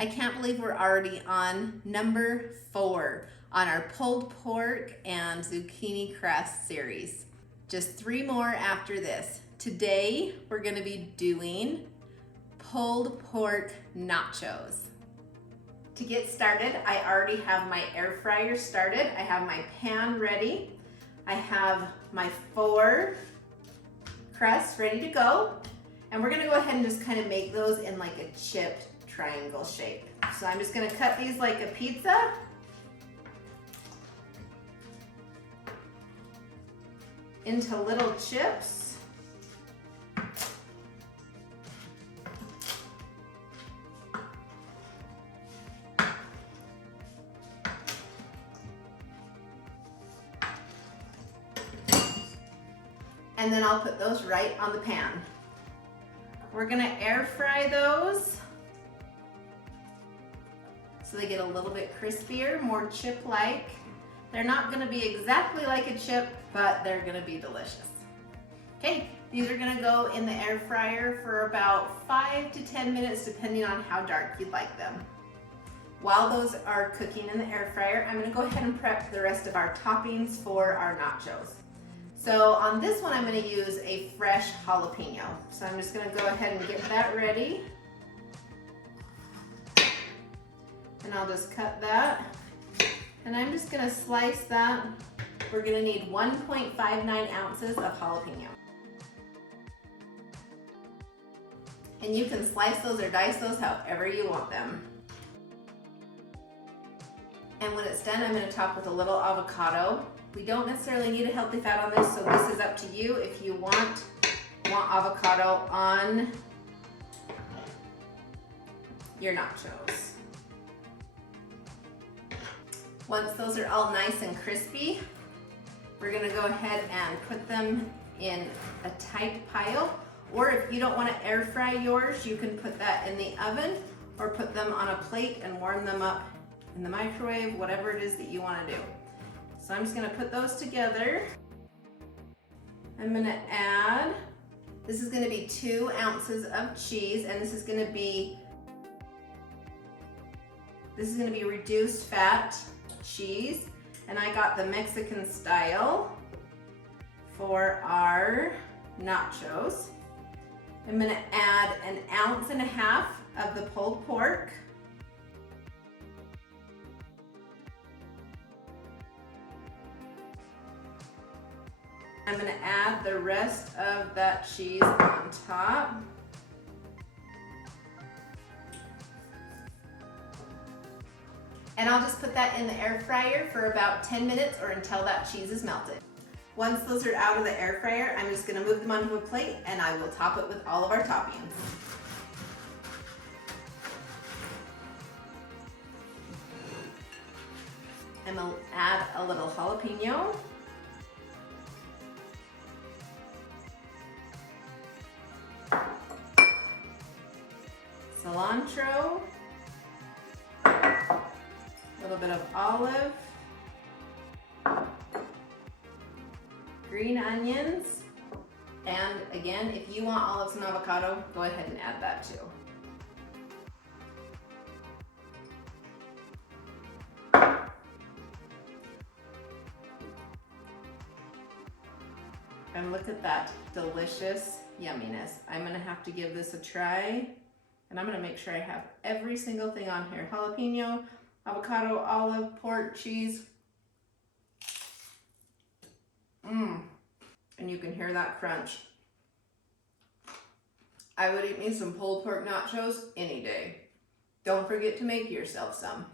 I can't believe we're already on number 4 on our pulled pork and zucchini crust series. Just 3 more after this. Today, we're gonna be doing pulled pork nachos. To get started, I already have my air fryer started. I have my pan ready. I have my 4 crusts ready to go. And we're gonna go ahead and just kind of make those in like a chipped triangle shape. So I'm just gonna cut these like a pizza. Into little chips. And then I'll put those right on the pan. We're gonna air fry those so they get a little bit crispier, more chip-like. They're not gonna be exactly like a chip, but they're gonna be delicious. Okay, these are gonna go in the air fryer for about 5 to 10 minutes, depending on how dark you'd like them. While those are cooking in the air fryer, I'm gonna go ahead and prep the rest of our toppings for our nachos. So on this one, I'm gonna use a fresh jalapeno. So I'm just gonna go ahead and get that ready. And I'll just cut that. And I'm just gonna slice that. We're gonna need 1.59 ounces of jalapeno. And you can slice those or dice those however you want them. And when it's done, I'm gonna top with a little avocado. We don't necessarily need a healthy fat on this, so this is up to you if you want avocado on your nachos. Once those are all nice and crispy, we're gonna go ahead and put them in a tight pile. Or if you don't wanna air fry yours, you can put that in the oven or put them on a plate and warm them up in the microwave, whatever it is that you wanna do. So I'm just gonna put those together. I'm gonna add, this is gonna be 2 ounces of cheese, and this is gonna be reduced fat cheese, and I got the Mexican style for our nachos. I'm gonna add 1.5 ounces of the pulled pork. I'm gonna add the rest of that cheese on top. And I'll just put that in the air fryer for about 10 minutes or until that cheese is melted. Once those are out of the air fryer, I'm just gonna move them onto a plate and I will top it with all of our toppings. I'm gonna add a little jalapeno. Cilantro, a little bit of olive, green onions, and again, if you want olives and avocado, go ahead and add that too. And look at that delicious yumminess. I'm gonna have to give this a try. And I'm gonna make sure I have every single thing on here. Jalapeno, avocado, olive, pork, cheese. And you can hear that crunch. I would eat me some pulled pork nachos any day. Don't forget to make yourself some.